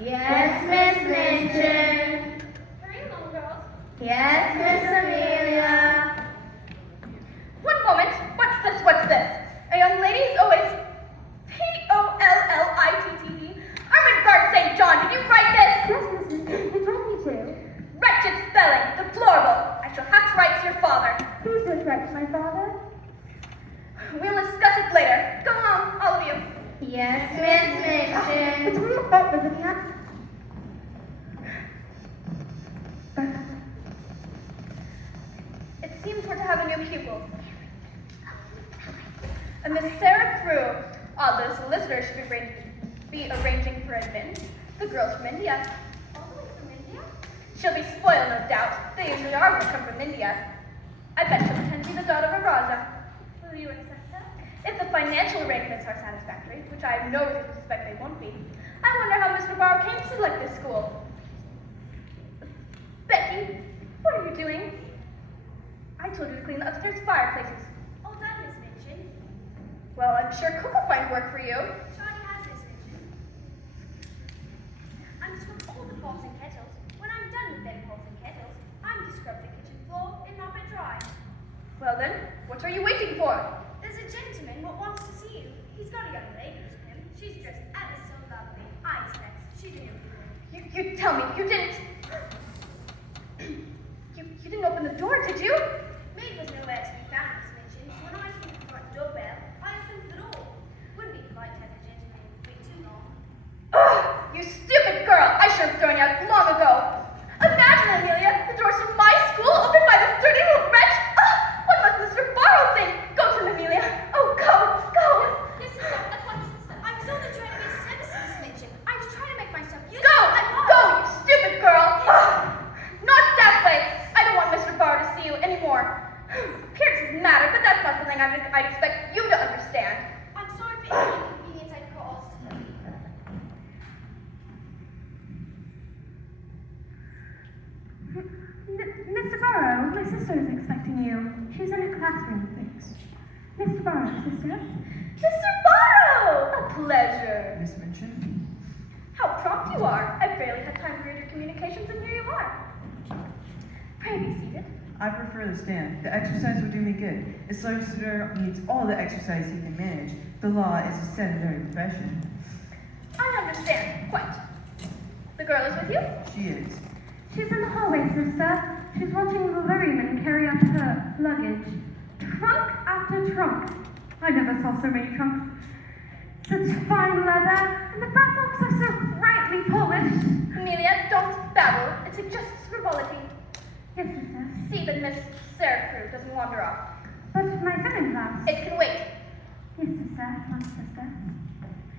Yes, Miss Minchin. Hurry along, girls. Yes, Miss Amelia. One moment. What's this? What's this? A young lady is always Pollitte. Ermengarde St. John, did you write this? Yes, Miss Minchin. You told me to. Wretched spelling. Deplorable. I shall have to write to your father. Please don't write to my father. We'll discuss it later. Go on, all of you. Yes, Miss Minchin. It's really effective, isn't it? It seems we're to have a new pupil. A Miss Sarah Crew. The solicitor should be arranging for admittance. The girl's from India. All the way from India? She'll be spoiled, no doubt. They usually are when they come from India. I bet she'll pretend to be the daughter of a Raja. Will you accept her? If the financial arrangements are satisfactory, which I have no reason to suspect they won't be, I wonder how Mr. Barrow came to select this school. Becky, what are you doing? I told you to clean the upstairs fireplaces. All done, Miss Minchin. Well, I'm sure Cook will find work for you. Charlie has, Miss Minchin. I'm to scrub all the pots and kettles. When I'm done with them pots and kettles, I'm to scrub the kitchen floor and mop it dry. Well then, what are you waiting for? There's a gentleman what wants to see you. He's got a young lady with him. She's dressed ever so lovely. I expect she didn't. You tell me, you didn't... You didn't open the door, did you? Maid was nowhere to be found, Miss Minchin, so when I came to the front doorbell, I opened the door. Wouldn't be polite to have the gentleman wait too long. Ugh, you stupid girl! I should have thrown you out long ago. Imagine, Amelia, the doors from my school opened by this dirty little wretch. What must Mr. Barrow think? Go to him, Amelia. Oh, go, go. Yes, sister, at once, sister. I was only trying to be service, Miss Minchin. I was trying to make myself useful. Go, I was. go, you stupid girl. Not that way. I don't want Mr. Barrow to see you anymore. Appearances matter, but that's not something I'd expect you to understand. I'm sorry for any inconvenience I caused. Mr. Barrow, my sister is expecting you. She's in her classroom, thanks. Mr. Barrow, sister. Mr. Barrow! A pleasure. Miss Minchin? How prompt you are. I've barely had time to read your communications, and here you are. Pray be seated. I prefer the stand. The exercise will do me good. A solicitor needs all the exercise he can manage. The law is a sedentary profession. I understand, quite. The girl is with you? She is. She's in the hallway, sister. She's watching the Raimee carry up her luggage. Trunk after trunk. I never saw so many trunks. Such fine leather, and the baskets are so brightly polished. Amelia, don't babble. It suggests frivolity. Yes, sister. See that Miss Sarah Crew doesn't wander off. But my second class. It can wait. Yes, sister. My sister.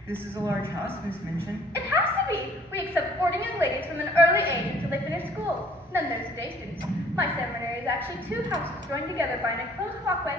This is a large house, Miss Minchin. It has to be. We accept boarding young ladies from an early age until they finish school. Then there's the day students. My seminary is actually 2 houses joined together by an enclosed walkway.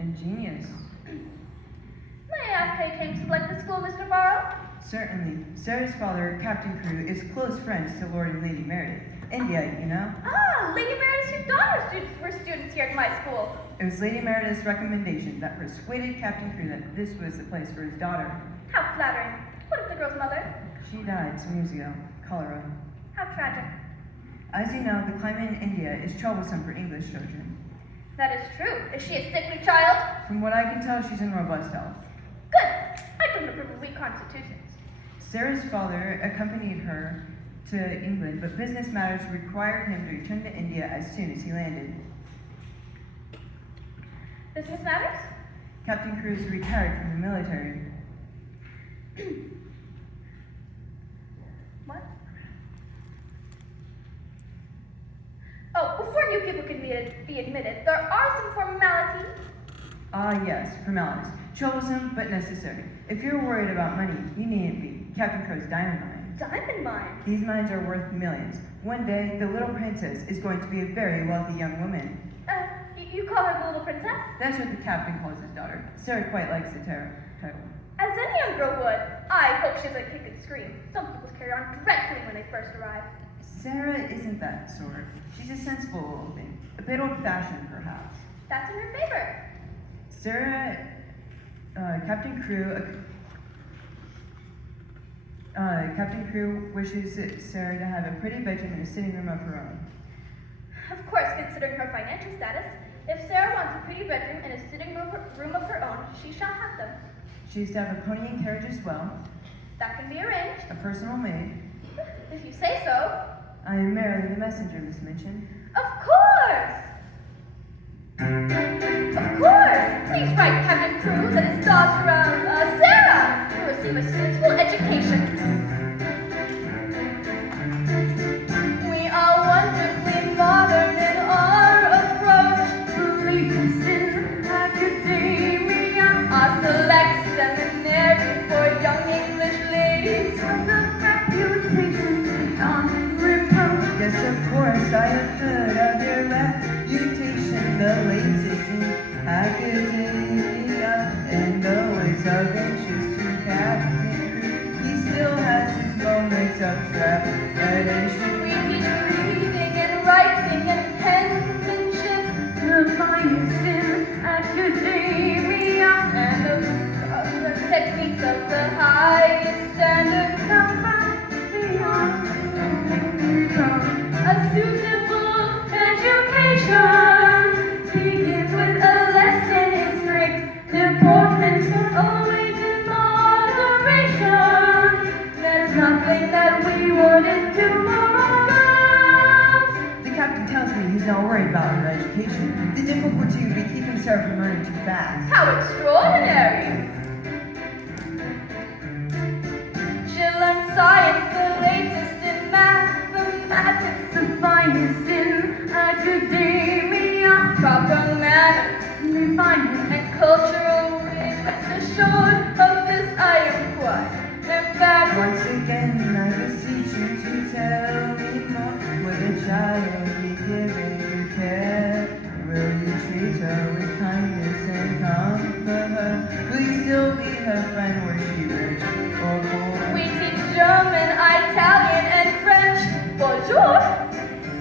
Ingenious. May I ask how you came to select the school, Mr. Barrow? Certainly. Sarah's father, Captain Crew, is close friends to Lord and Lady Meredith. India, you know? Ah, Lady Meredith's daughters were students here at my school. It was Lady Meredith's recommendation that persuaded Captain Crew that this was the place for his daughter. How flattering. What is the girl's mother? She died some years ago. Cholera. How tragic. As you know, the climate in India is troublesome for English children. That is true. Is she a sickly child? From what I can tell, she's in robust health. Good. I don't approve of weak constitutions. Sarah's father accompanied her to England, but business matters required him to return to India as soon as he landed. Business matters? Captain Crew is retired from the military. What? Oh, before new people can be admitted, there are some formalities. Ah, yes, formalities. Troublesome, but necessary. If you're worried about money, you needn't be. Captain Crow's diamond mine. Diamond mines. These mines are worth millions. One day, the little princess is going to be a very wealthy young woman. You call her the little princess? That's what the captain calls his daughter. Sarah quite likes the title. As any young girl would. I hope she doesn't kick and scream. Some people carry on dreadfully when they first arrive. Sarah isn't that sort. She's a sensible little thing. A bit old-fashioned, perhaps. That's in her favor. Sarah, Captain Crew wishes Sarah to have a pretty bedroom and a sitting room of her own. Of course, considering her financial status, if Sarah wants a pretty bedroom and a sitting room of her own, she shall have them. She is to have a pony and carriage as well, That can be arranged. a personal maid. If you say so. I am Mary the messenger, Miss Minchin. Of course! Of course! Please write Captain Crew that his daughter, Sarah, will receive a suitable education. We are wonderfully modern in our approach. Latest in academia. Our select seminary for young English ladies. Has a reputation beyond reproach. Yes, of course, I have heard of your reputation, the latest in academia, and always of interest to Captain Crew. He still has his moments of trepidation. We teach reading and writing and penmanship. The finest in academia. And the techniques of the highest standard. Come back beyond reproach. A suitable education begins with a lesson in strict deportment, always in moderation. There's nothing that we wouldn't do for our girls. The captain tells me he's not worried about her education. The difficulty would be keeping Sarah from learning too fast. How extraordinary! She'll learn science, the latest in mathematics, The finest in academia. proper manners, Refinement. and cultural reasons. Assured of this, I am quite emphatic. Once again, I beseech you to tell me more. Will the child be given you care? Will you treat her with kindness and comfort her? Will you still be her friend were she rich or poor? We teach German, Italian, and French. Bonjour!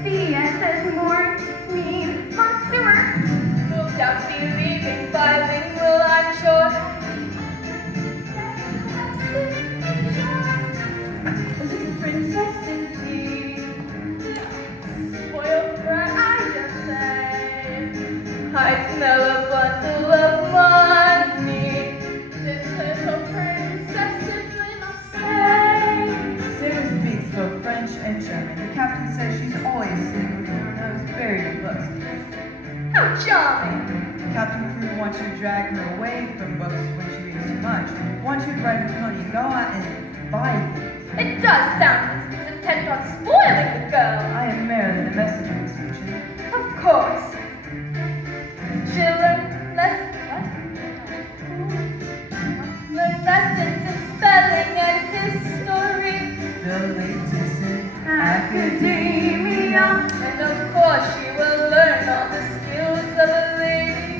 CS is more mean. Monsieur. Moved out to be leaving bilingual, I'm sure. Little princess indeed. Spoiled brat, I just say. nothing. Captain Crew wants you to drag her away from books when she reads too much. Wants you to ride her pony and go out and buy things. It does sound as if he's intent on spoiling the girl. I am Marilyn, the messenger, Miss Minchin. Of course. Children, learn lessons in spelling and history. The latest in academia. And of course she will learn all the skills of a lady.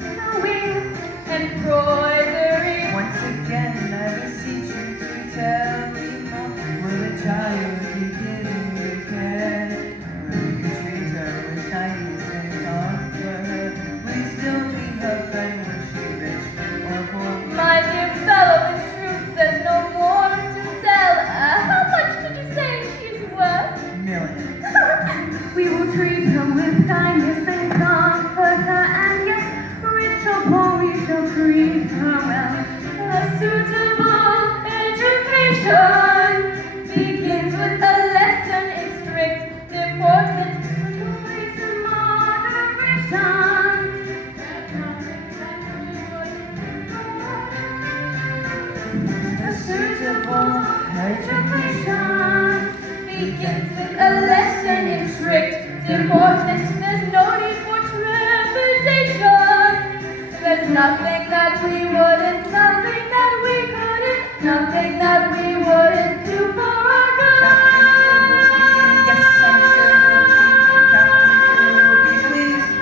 Sewing, embroidery. Once again, I beseech you to tell me more. Will the child be given you care? Will you treat her with kindness and comfort her? Will you still be her friend when she rich or poor? My dear fellow, in truth, there's no more to tell. How much did you say she's worth? Millions. We will treat her with kindness and comfort her, and yes, rich or poor, we shall treat her well. A suitable education begins with a lesson in strict deportment, always in moderation. A suitable education. Begins with a lesson in strict deportment. There's no need for trepidation. There's nothing that we wouldn't, nothing that we couldn't, nothing that we wouldn't do for our girls. Yes, I'm sure you'll see. Captain Crew will be pleased.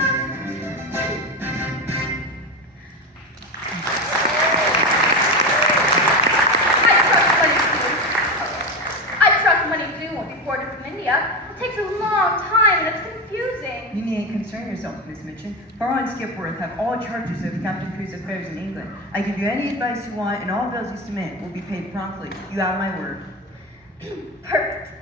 I trust money due won't be forwarded from India. It takes a long time and it's confusing. You needn't concern yourself, Miss Minchin. Farrell and Skipworth have all charges of Captain Crew's affairs in England. I give you any advice you want, and all bills you submit will be paid promptly. You have my word. Perfect.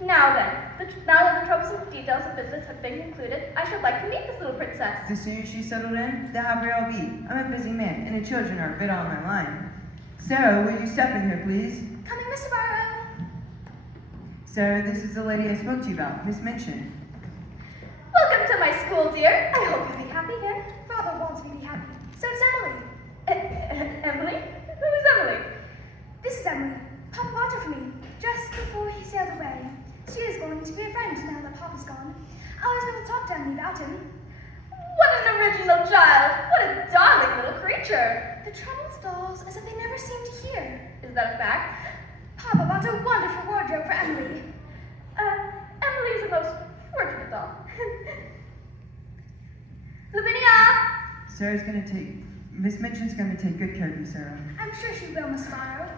Now then, now that the troublesome details of business have been concluded, I should like to meet this little princess. The sooner she's settled in, the happier I'll be. I'm a busy man, and the children are a bit on my line. Sarah, will you step in here, please? Coming, Mr. Barrow. Sarah, this is the lady I spoke to you about, Miss Minchin. Welcome to my school, dear. I hope you'll be happy here. Father wants me to be happy. So does Emily. Emily? Who is Emily? This is Emily. Papa bought her for me just before he sailed away. She is going to be a friend now that Papa's gone. I was going to talk to Emily about him. What an original child. What a darling little creature. The Trundles dolls as if they never seem to hear. Is that a fact? Papa bought a wonderful wardrobe for Emily. Emily's a most fortunate doll. Lavinia! Miss Minchin's gonna take good care of you, Sarah. I'm sure she will, Miss Barrow.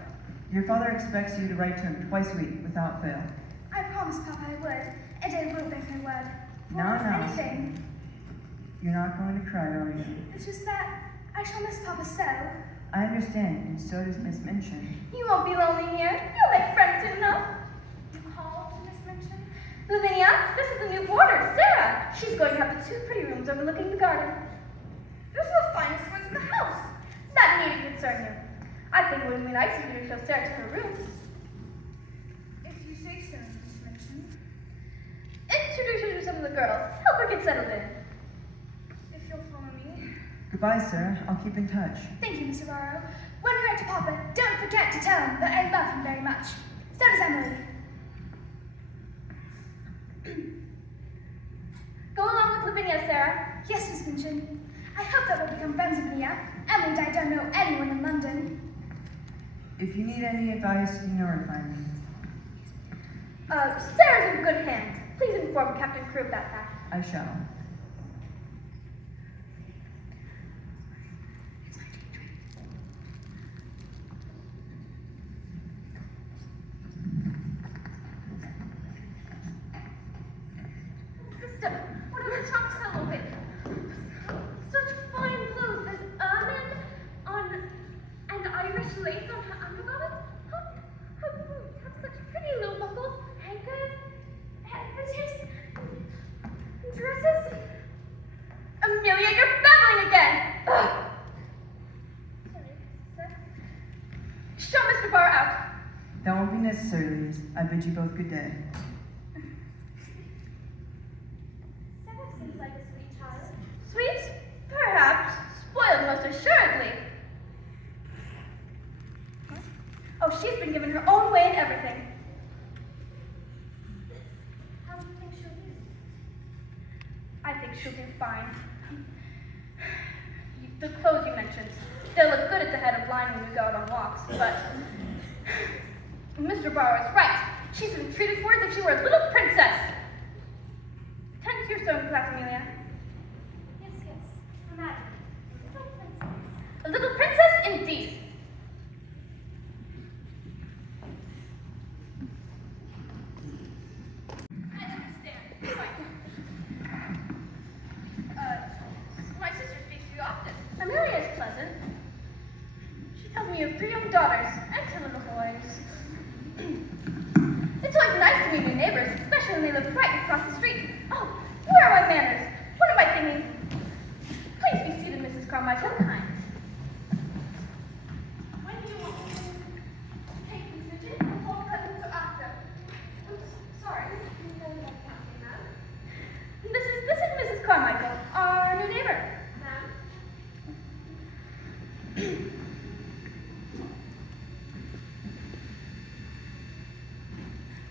Your father expects you to write to him twice a week without fail. I promised Papa I would, and I will break my word. No, For no. anything. You're not going to cry, are you? It's just that I shall miss Papa so. I understand, and so does Miss Minchin. You won't be lonely here. You'll make friends soon enough. You called, Miss Minchin? Lavinia, this is the new boarder, Sarah. She's going to have the 2 pretty rooms overlooking the garden. Those are the finest ones in the house. That needn't concern you. I think it would be nice of you to show Sarah to her room. If you say so, Miss Minchin. Introduce her to some of the girls. Help her get settled in. If you'll follow me. Goodbye, Sarah. I'll keep in touch. Thank you, Mr. Barrow. When you write to Papa, don't forget to tell him that I love him very much. So does Emily. Go along with Lavinia, Sarah. Yes, Miss Minchin. I hope that we'll become friends with Mia. Emily and I don't know anyone in London. If you need any advice, you know where to find me. Sarah's in good hands. Please inform Captain Crew of that fact. I shall. Sister, what are the trunks full of? Such fine clothes. There's ermine and Irish lace on her undergarments. Her boots have such pretty low buckles, anchors, handkerchiefs, dresses. Amelia, you're babbling again. Ugh. Sorry, sister. Show Mr. Barr out. That won't be necessary, ladies. I bid you both good day. Sarah seems like a sweet child. Sweet? Oh, she's been given her own way in everything. How do you think she'll do? I think she'll do fine. The clothes you mentioned, they'll look good at the head of line when we go out on walks, but Mr. Barrow is right. She's been treated for it as if she were a little princess. Tend to your sewing class, Amelia. Yes, imagine. Little princess. A little princess indeed. I understand. Quite. My sister speaks to you often. Amelia is pleasant. She tells me you have 3 young daughters and 2 little boys. It's always nice to meet new neighbors, especially when they live right across the street. Oh, where are my manners? What am I thinking? Please be seated, Mrs. Carmichael. Kind. When do you want me to take Miss Minchin? Before presents or after? Sorry. This is Mrs. Carmichael, our new neighbor. Ma'am?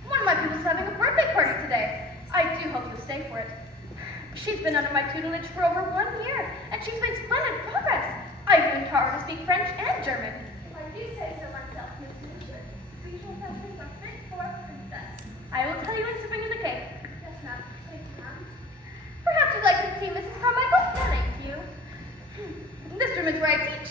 One of my pupils is having a birthday party today. I do hope you'll stay for it. She's been under my tutelage for over 1 year, and she's made splendid progress. I've even taught her to speak French and German. If I do say so myself, Miss Minchin, we shall have things are fit for a princess. I will tell you when to bring in the cake. Yes, ma'am. Thank you, ma'am. Perhaps you'd like to see Mrs. Carmichael? No, thank you. This room is where I teach.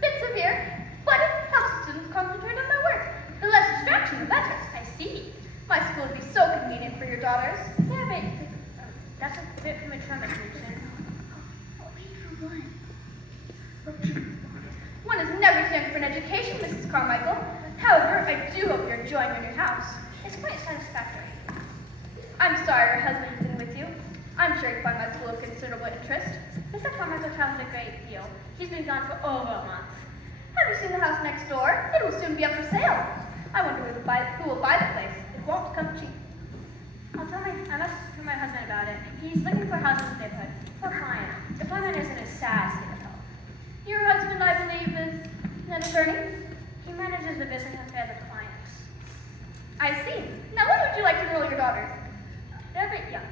Bit severe, but it helps students concentrate on their work. The less distraction, the better. I see. My school would be so convenient for your daughters. Yeah, but that's a bit premature, Miss Minchin. One is never too young for an education, Mrs. Carmichael. However, I do hope you're enjoying your new house. It's quite satisfactory. I'm sorry your husband isn't with you. I'm sure you'll find my school of considerable interest. Mr. Carmichael travels a great deal. He's been gone for over a month. Have you seen the house next door? It will soon be up for sale. I wonder who will buy the place. It won't come cheap. I must tell my husband about it. He's looking for houses in the neighborhood. For client. Employment is in a sad state of health. Your husband, I believe, is an attorney? He manages the business affairs of clients. I see. Now, when would you like to enroll your daughters? They're a bit young.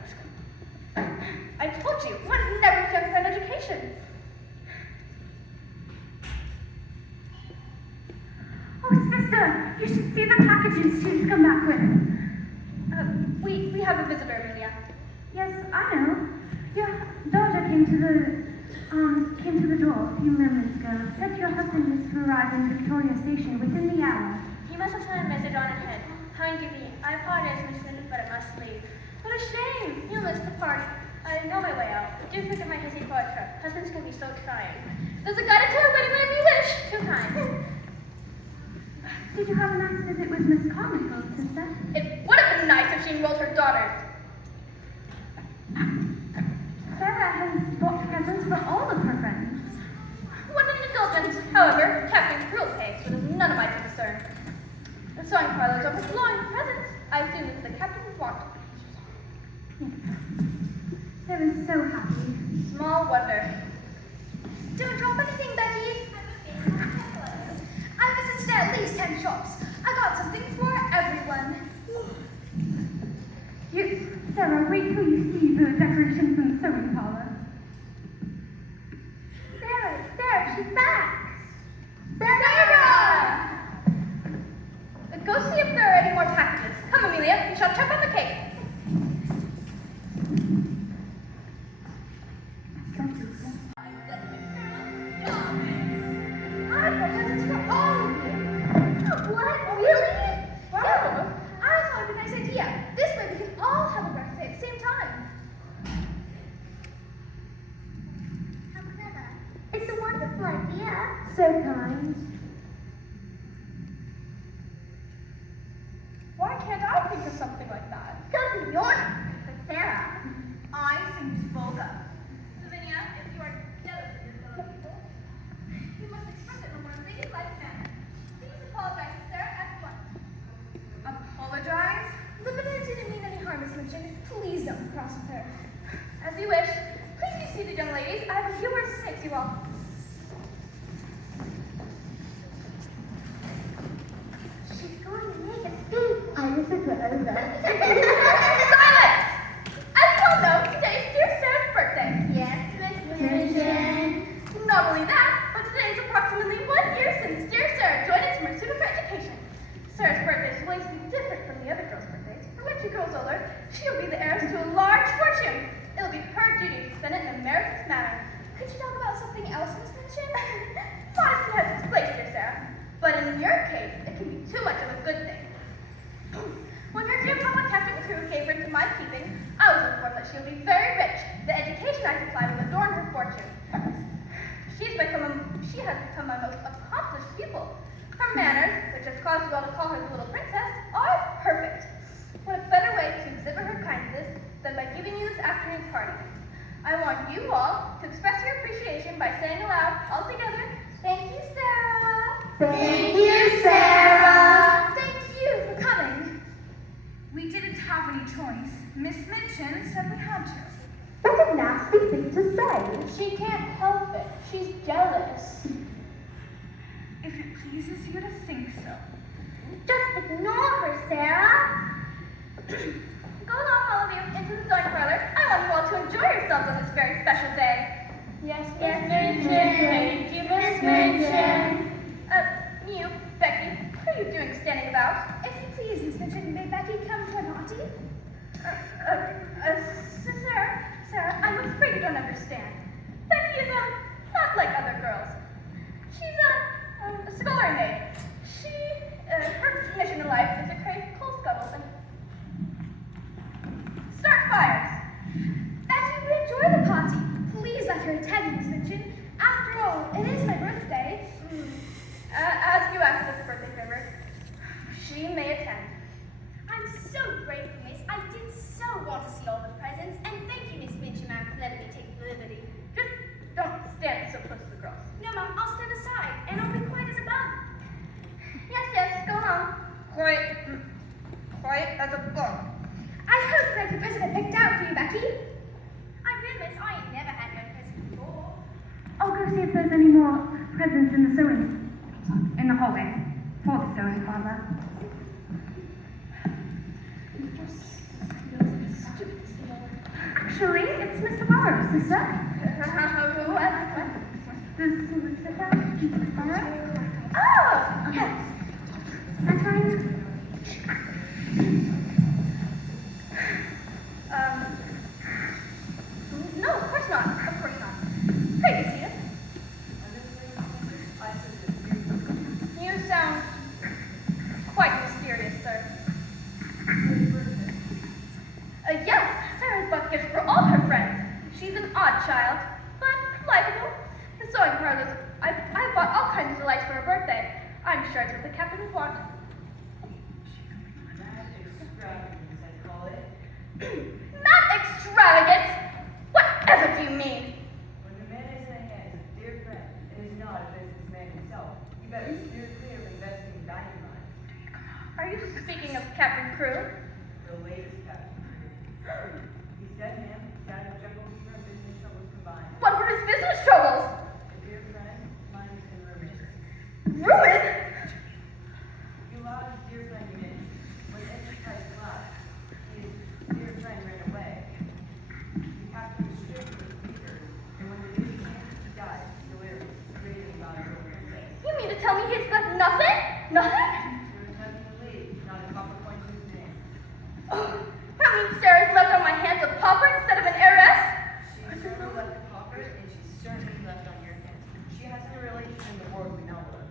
I told you, one is never too young for an education. Oh, sister, you should see the packages she's come back with. We have a visitor, Amelia. Yes, I know. Your daughter came to the door a few moments ago. Said your husband is to arrive in Victoria Station within the hour. He must have sent a message on ahead. How inconvenient. I apologize, Miss Minchin, but I must leave. What a shame. You'll miss the party. I know my way out. Do forget my hissy portrait. Husbands can be so trying. There's a guide to our wedding whenever you wish. 2 times. Did you have a nice visit with Miss Carmichael, sister? It would have been nice if she enrolled her daughters. Sarah has bought presents for all of her friends. What an indulgence. However, Captain Cruel pays, so it is none of my concern. The sewing parlor is overflowing with presents. I assume this is the captain would want. Sarah's so happy. Small wonder. Don't drop anything, Becky. I visited at least 10 shops. I got something for everyone. Sarah, wait till you see the decorations in the sewing parlor. Sarah, she's back. Sarah! Go see if there are any more packages. Come, Amelia, we shall check on the cake. I got presents for all of you. What? Really? Wow. I thought it was a nice idea. This way we can all have a birthday at the same time. How clever. It's a wonderful idea. So kind. Why can't I think of something like that? Doesn't yours for Sarah? I think vulgar. Lavinia, if you are jealous of your fellow people, you must express it in a more ladylike manner. Please apologize to Sarah at once. Apologize? Lavinia didn't mean any harm, Miss Minchin. Please don't be cross with her. As you wish. Please be seated, young ladies. I have a few words to say to you all. Silence! As you all know, today is dear Sarah's birthday. Yes, Miss Minchin. Not only that, but today is approximately 1 year since dear Sarah joined us from her Center for Education. Sarah's birthday is going to be different from the other girls' birthdays, for when she grows older, she'll be the heiress to a large fortune. It'll be her duty to spend it in a meritorious manner. Could you talk about something else, Miss Minchin? Modesty has its place, dear Sarah, but in your case, it can be too much of a good thing. When your dear Papa Captain Crew gave her into my keeping, I was informed that she'll be very rich. The education I supply will adorn her fortune. She has become my most accomplished pupil. Her manners, which has caused you all to call her the little princess, are perfect. What a better way to exhibit her kindness than by giving you this afternoon party. I want you all to express your appreciation by saying aloud, all together, "Thank you, Sarah." Thank you, Sarah. Thank you for coming. We didn't have any choice. Miss Minchin said we had to. What a nasty thing to say. She can't help it. She's jealous. If it pleases you to think so. Just ignore her, Sarah. Go along, all of you, into the sewing parlor. I want you all to enjoy yourselves on this very special day. Yes, Miss Minchin. Thank you, Miss Minchin. You, Becky, what are you doing standing about? If you please, Miss Minchin, may Becky come to our party? Sarah, I'm afraid you don't understand. Becky is, not like other girls. She's, a scullery maid. Her mission in life is to create coal scuttles and start fires. Becky would enjoy the party. Please let her attend, Miss Minchin. After all, it is my birthday. As you asked this birthday favor, she may attend. I'm so grateful, Miss. I did so want to see all the presents, and thank you, Miss Minchin, ma'am, for letting me take the liberty. Just don't stand so close to the girls. No, ma'am, I'll stand aside, and I'll be quiet as a bug. Yes, go on. Quiet as a bug. I hope you had your present picked out for you, Becky. I will, Miss. I ain't never had no present before. I'll go see if there's any more presents in the hallway, for the sewing parlor. Actually, it's Mr. Burrows, sister. The solicitor. Alright? Oh, yes. That's right. No, of course not. Pray be seated. You sound quite mysterious, sir. Yes, Sarah's bought gifts for all her friends. She's an odd child, but likable. The sewing parlors, I bought all kinds of delights for her birthday. I'm sure it's what the captain would want. Extravagance, I call it. Not extravagance! Whatever do you mean? When the man is in a hand is a dear friend and is not a businessman himself, you better steer clear of investing in diamond mines. Are you speaking of Captain Crew? The latest captain. He's dead, ma'am. Died of jungle fever and business troubles combined. What were his business troubles? A dear friend, mine has been ruined. Ruin? You lost his dear friend, you mentioned. When the enterprise collapsed, his dear friend ran away. The captain was stricken with fever, and when the news came, he died, delirious, raving about his old princess. You mean to tell me he's left nothing? Nothing? There was nothing to leave, not a copper coin to his name. Oh, that means Sarah's left on my hands a pauper instead of an heiress? She certainly left the coffers, and she's certainly left on your hands. She hasn't a relation in the world we know of.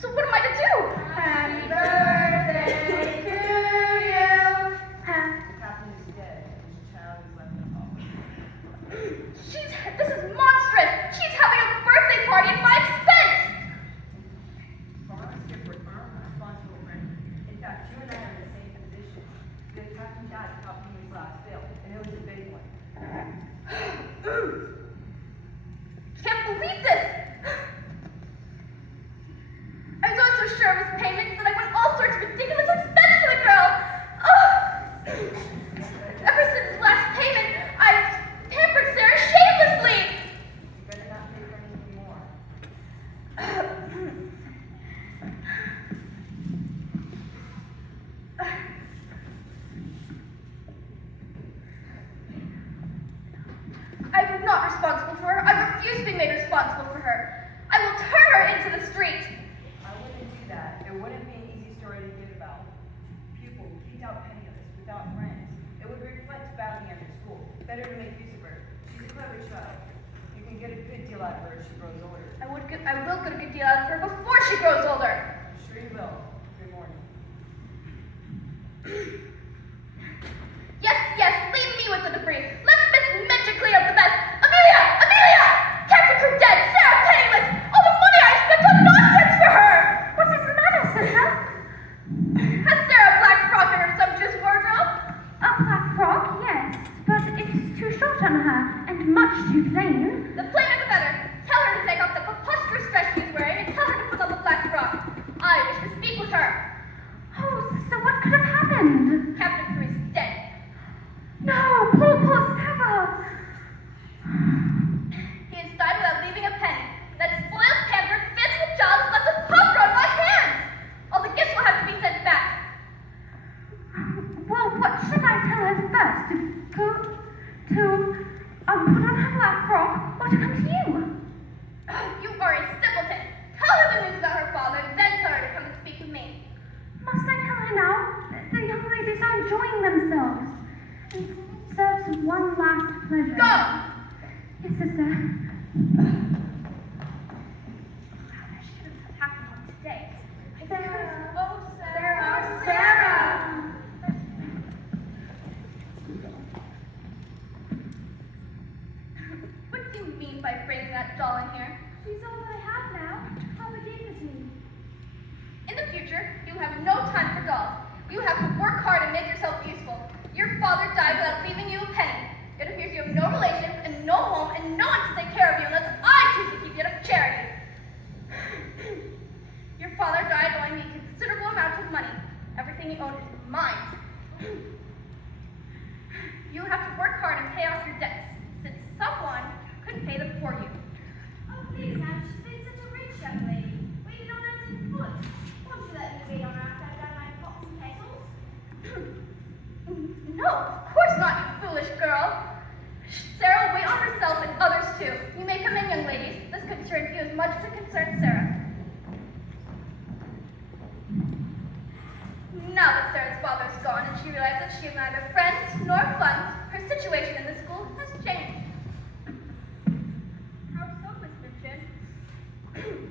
So what am I to do? Happy birthday to you. The captain is dead, and his child is left at home. This is monstrous! She's having a birthday party at my expense! Farmer and Skipper aren't responsible for it. In fact, you and I are in the same position. We had Captain Dad helping his last bill, and it was a big one. Can't believe this! I was always so sure of his payments that I went all sorts of ridiculous expense for the girl! Oh! Ever since his last payment, I've pampered Sarah shamelessly! You better not pay for anything more. refuse to be made responsible for her. I will turn her into the street. I wouldn't do that. It wouldn't be an easy story to give about. Pupil kicked out penniless, without friends. It would reflect badly on your school. Better to make use of her. She's a clever child. You can get a good deal out of her as she grows older. I will get a good deal out of her before she grows older. I'm sure you will. Good morning. Yes, leave me with the debris. Let Miss Minchin clean up the mess. Amelia! Captain Cadet, Sarah penniless. All the money I spent on nonsense for her. What is the matter, sister? Has Sarah a black frock in her sumptuous wardrobe? A black frock, yes, but it's too short on her and much too plain. The plainer the better. Tell her to take off the preposterous dress she's wearing and tell her to put on the black frock. I wish to speak with her. Oh, sister, what could have happened? Captain Crew is dead. No, poor Sarah. He has died without leaving a penny. That spoiled, pampered, fanciful child has left a pauper on my hands. All the gifts will have to be sent back. Well, what should I tell her first? To put on her black frock or to come to you? You are a simpleton. Tell her the news about her father, then tell her to come and speak with me. Must I tell her now? The young ladies are enjoying themselves. It serves one last pleasure. Go! Yes, sister. That shouldn't have happened on today. Sarah. Oh, Sarah! What do you mean by bringing that doll in here? She's all I have now. Papa gave it to me. In the future, you have no time for dolls. You have to work hard and make yourself useful. Your father died without leaving you a penny. It appears you have no relations and no home and no one to take care of you unless I choose to keep you out of charity. Your father died owing me a considerable amount of money. Everything he owned is mine. You have to work hard and pay off your debts, since someone could pay them for you. Oh, please, now, she's been such a rich young lady. Waited on her to foot. Won't you let me wait on her after I've done my pots and kettles? No, of course not, you foolish girl. Sarah will wait on herself and others too. You may come in, young ladies. This concerns you as much as it concerns Sarah. Now that Sarah's father is gone and she realizes that she has neither friends nor funds, her situation in the school has changed. How so, Miss Minchin?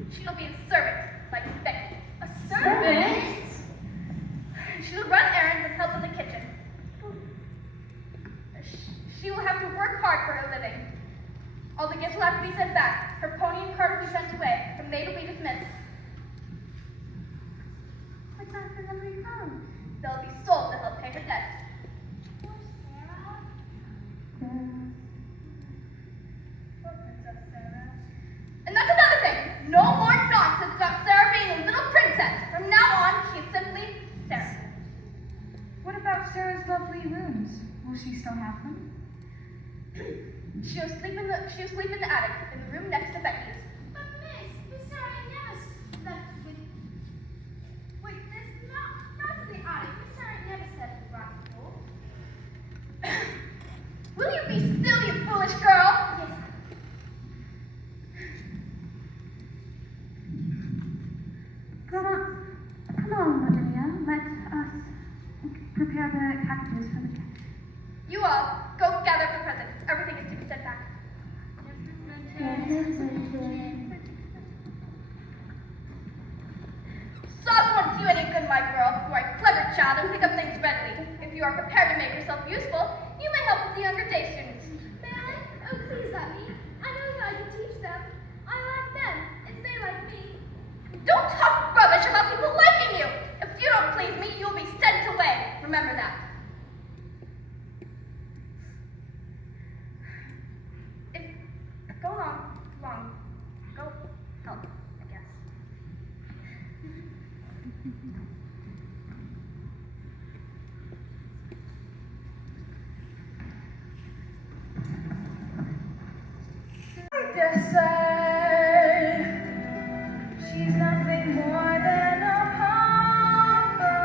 She'll be a servant, like Becky. A servant? She'll run errands and help in the kitchen. She will have to work hard for her living. All the gifts will have to be sent back. Her pony and cart will be sent away. Her maid will be dismissed. What time for them to come? They'll be sold to help pay her debts. Poor Sarah. Poor Princess Sarah. And that's another thing. No more nonsense about Sarah being a little princess. From now on, she is simply Sarah. What about Sarah's lovely rooms? Will she still have them? She'll sleep in the attic, in the room next to Becky's. But Miss Sarah never slept with... Wait, that's the attic. Miss Sarah never slept with Rocky before. Will you be still, you foolish girl? Yes. Come on, Maria. Let us prepare the packages for the cat. You all, go gather the presents. Everything is to be sent back. Sobs won't do any good, my girl. You are a clever child and pick up things readily. If you are prepared to make yourself useful, you may help with the younger day students. May I? Oh, please let me. I know that I can teach them. I like them, and they like me. Don't talk rubbish about people liking you. If you don't please me, you'll be sent away. Remember that. Go along. Go help, I guess. I dare say she's nothing more than a pauper,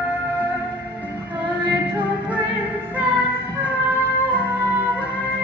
a little princess always.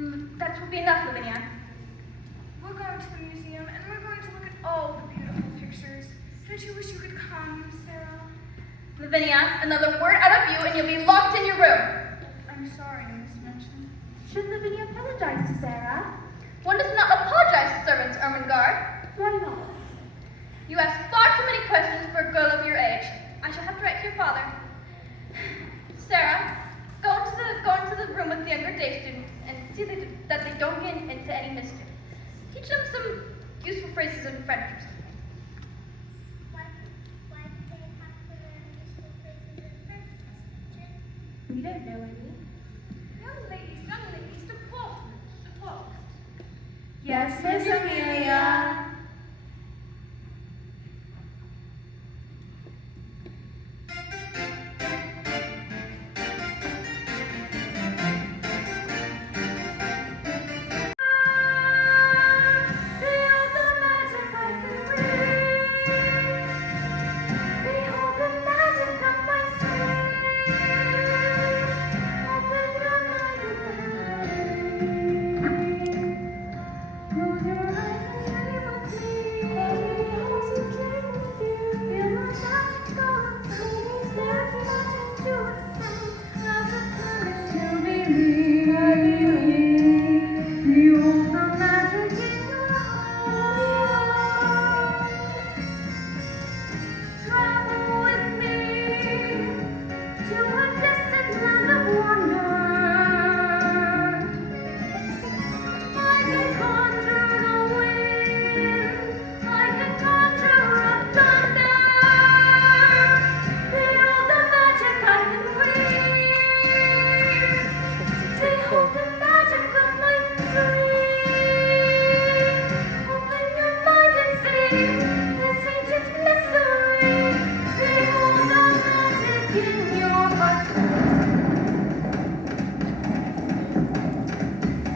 That will be enough, Lavinia. We're going to the museum and we're going to look at all the beautiful pictures. Don't you wish you could come, Sarah? Lavinia, another word out of you and you'll be locked in your room. I'm sorry, Miss Minchin. Should Lavinia apologize to Sarah? One does not apologize to servants, Ermengarde. Why not? You ask far too many questions for a girl of your age. I shall have to write to your father. Sarah, go into the room with the younger day students and see that they don't get into any mischief. Teach them some useful phrases in French or something. Why do they have to learn useful phrases in French, Miss Minchin? We don't know any. Young ladies, deportment. Yes, Miss Amelia.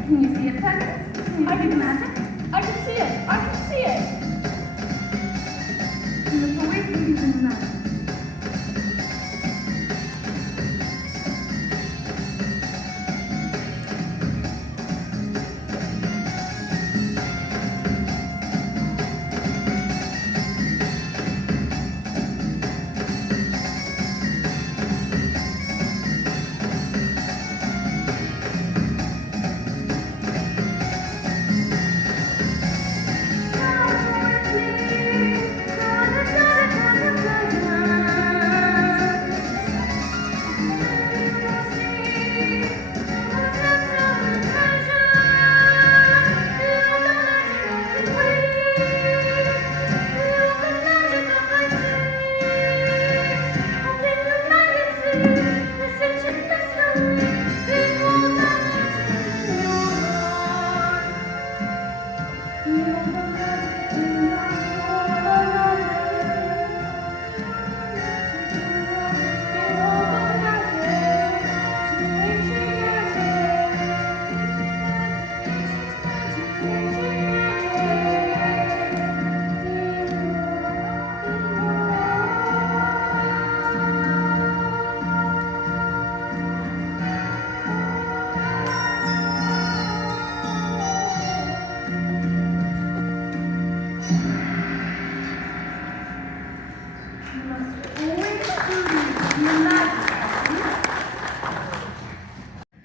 Can you see it, Texas? Can you see the magic? I can see it. I can see it. You look away from you in the magic.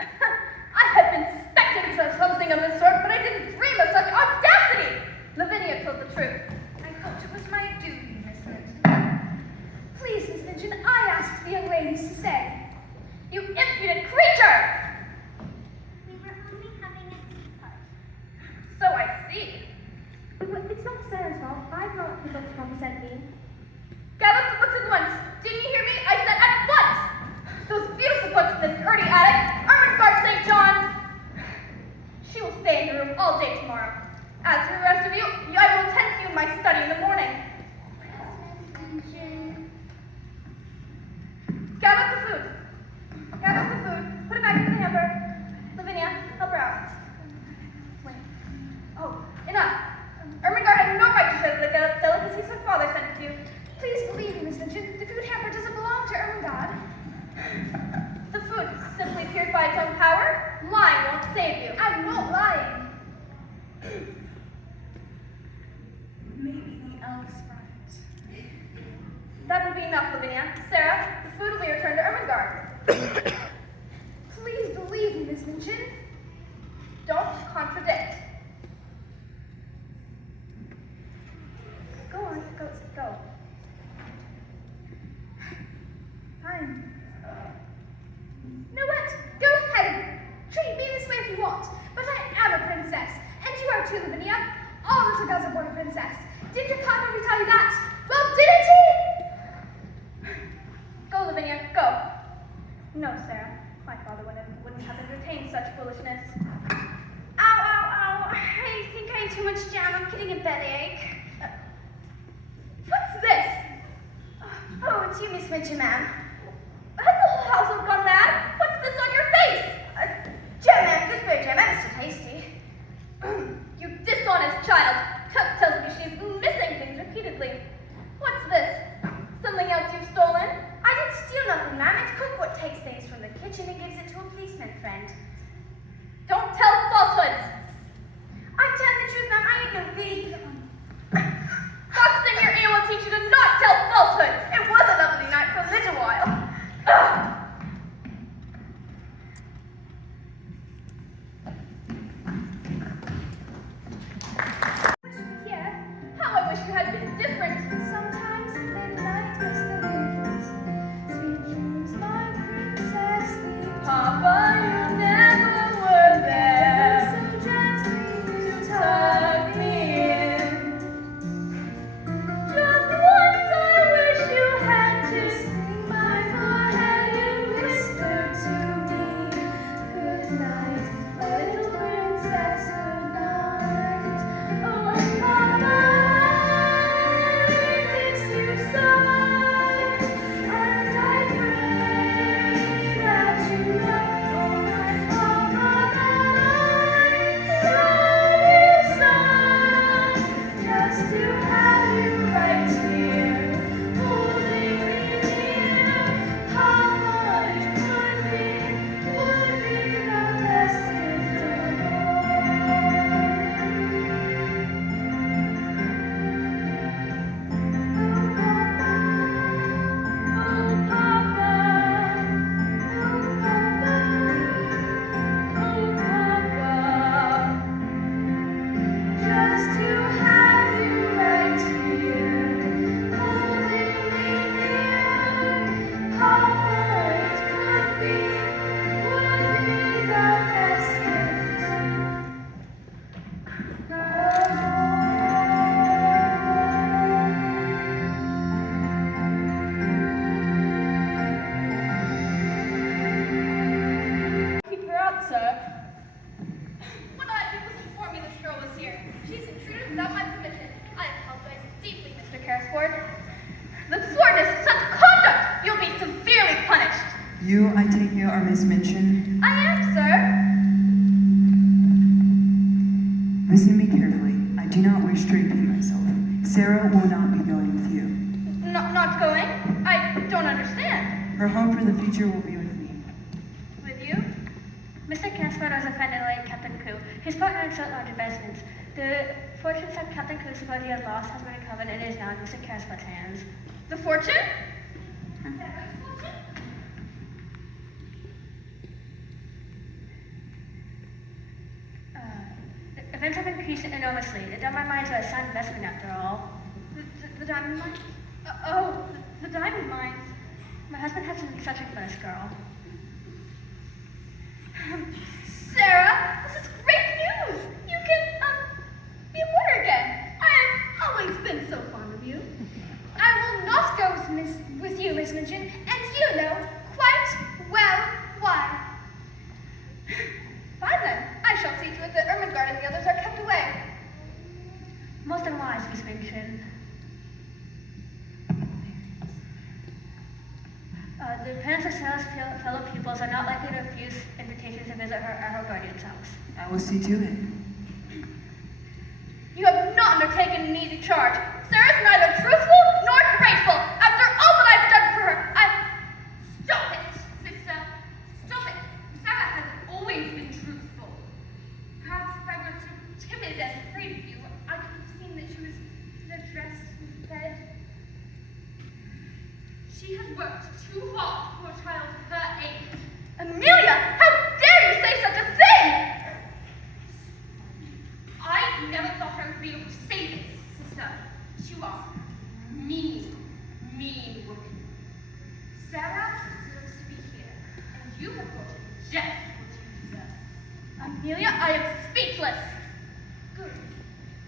I had been suspected of something of this sort, but I didn't dream of such audacity. Lavinia told the truth. I felt it was my duty, Miss Minchin. Please, Miss Minchin, I asked the young ladies to stay. You impudent creature! We were only having a tea party. So I see. It's not Sarah's fault. I brought the books Mama sent me. Gather the books at once. Didn't you hear me? I said at once! Those beautiful books in this dirty attic. Ermengarde St. John! She will stay in the room all day tomorrow. As for the rest of you, I will attend to you in my study in the morning. Miss Minchin. Gather up the food. Gather up the food. Put it back into the hamper. Lavinia, help her out. Wait. Oh, enough. Ermengarde had no right to share the delicacies her father sent to you. Please believe me, Miss Minchin, the food hamper doesn't belong to Ermengarde. The food simply appeared by its own power. Lying won't save you. I'm not lying. Maybe the elves right. That will be enough, Lavinia. Sarah, the food will be returned to Ermengarde. Please believe me, Miss Minchin. Don't contradict. Go on, go. Fine. Know what? Go ahead and treat me this way if you want. But I am a princess, and you are too, Lavinia. All little girls are born a princess. Didn't your papa ever tell you that? Well, didn't he? Go, Lavinia, go. No, Sarah. My father wouldn't have entertained such foolishness. Ow, ow, ow. I think I ate too much jam. I'm getting a bellyache. What's this? Oh, it's you, Miss Minchin, ma'am. Has the whole household gone mad? What's this on your face? Jam, ma'am. Gooseberry jam. That is so tasty. You dishonest child. Tuck tells me she's missing things repeatedly. What's this? Something else you've stolen? I didn't steal nothing, ma'am. It's cook what takes things from the kitchen and gives it to a policeman friend. Don't tell falsehoods. I'm telling the truth, ma'am. I ain't no thief. Boxing your ear will teach you to not tell falsehoods. It was a lovely night for a little while. Here, How I wish you had been different. sometimes midnight mysteries. Sweet dreams, my princess, sleep. Papa, you never were there So gently to you tuck me in. Just once I wish you had kissed my forehead, you whispered to me, good night, my little princess, good night. Oh, Mama, I miss you so, and I pray that you know, oh my Mama, that I love you so, just to have you right here, holding me near. How it could be, would be the best gift of just to have you right here, holding me near. How it could be, would be the best gift Keep her out, sir. What I did was inform me this girl was here. She's intruded without my permission. I apologize deeply, Mr. Carrisford. The thwartness of such conduct, you'll be severely punished. You, I take it, are Miss Minchin. I am, sir. Listen to me carefully. I do not wish to repeat myself. Sarah will not be going with you. Not going? I don't understand. Her home for the future will be with me. With you? Mr. Caspar was a friend of late Captain Coup. His partner in certain large investments. The fortunes that Captain Coup supposed he had lost has been recovered and is now in Mr. Caspar's hands. The fortune? Events have increased enormously. The diamond mines are a sound investment after all. The diamond mines? Oh, the diamond mines. My husband has been such a first girl. Sarah, this is great news. You can, be aboard again. I have always been so fond of you. I will not go with you, Miss Minchin, and you know quite well why. Fine then. I shall see to it that Ermengarde and the others are kept away. Most unwise, Miss Minchin. The parents of Sarah's fellow pupils are not likely to refuse invitations to visit her at her guardian's house. I will see to it. You have not undertaken me to charge. Sarah's neither truthful nor grateful. After all that I've done for her, Stop it, sister. Stop it. Sarah has always been truthful. timid and afraid of you. I could have seen that she was dressed instead. She has worked too hard for a child of her age. Amelia, how dare you say such a thing? I never thought I would be able to say this, sister. But you are mean, mean woman. Sarah deserves to be here, and you have got just what you deserve. Amelia, I am speechless. Good.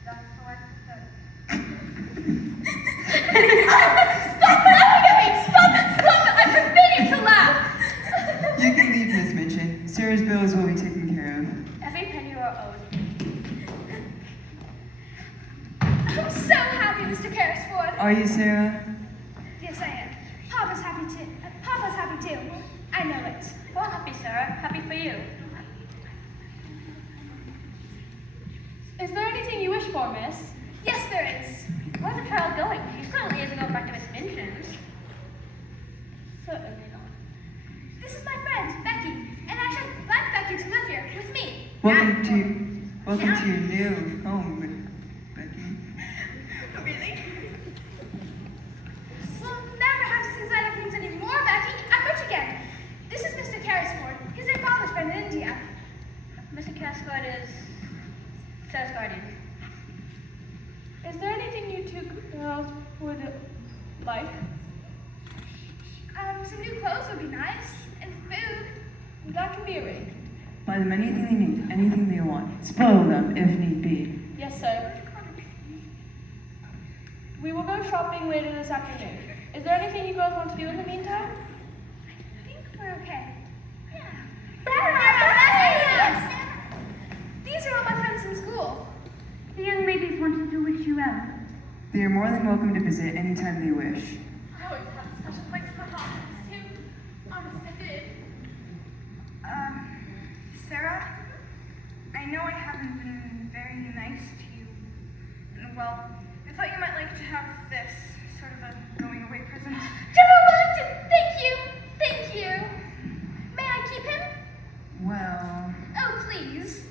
That's how I prefer. Stop laughing at me! Stop it! Stop it! I forbid you to laugh! You can leave, Miss Minchin. Sarah's bills will be taken care of. Every penny you are owed. I'm so happy, Mr. Carrisford. Are you, Sarah? Yes, I am. Papa's happy too. Papa's happy too. I know it. Well, happy, Sarah. Happy for you. Is there anything you wish for, miss? Yes, there is. Where's the child going? She certainly isn't going back to Miss Minchin's. Certainly not. This is my friend, Becky, and I should like Becky to live here with me. Welcome to your new home, Becky. Really? We'll never have to see Santa Claus anymore, Becky. I'm rich again. This is Mr. Carrisford. He's my father's friend in India. Mr. Cascard is Sarah's guardian. Is there anything you two girls would like? Some new clothes would be nice, and food. That can be arranged. Buy them anything they need, anything they want. Spoil them if need be. Yes, sir. We will go shopping later this afternoon. Is there anything you girls want to do in the meantime? I think we're okay. Yeah. Sarah! These are all my friends from school. The young ladies wanted to wish you well. They are more than welcome to visit anytime they wish. I always have a special place in my heart for these two. Honest, I did. Sarah, I know I haven't been very nice to you. And, well, I thought you might like to have this sort of a going away present. General Wellington, thank you. Thank you. May I keep him? Well, Oh, please.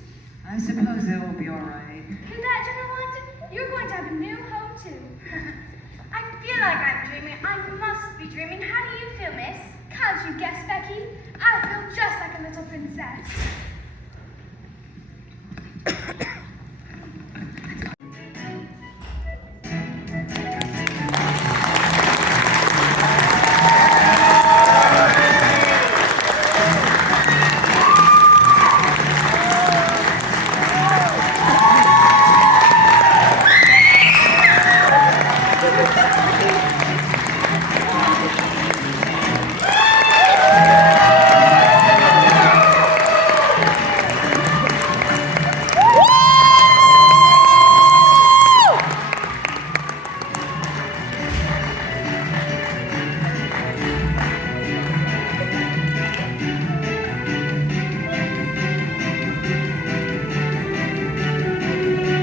I suppose it will be all right. Hear that, General Wellington? You're going to have a new home, too. I feel like I'm dreaming. I must be dreaming. How do you feel, miss? Can't you guess, Becky? I feel just like a little princess.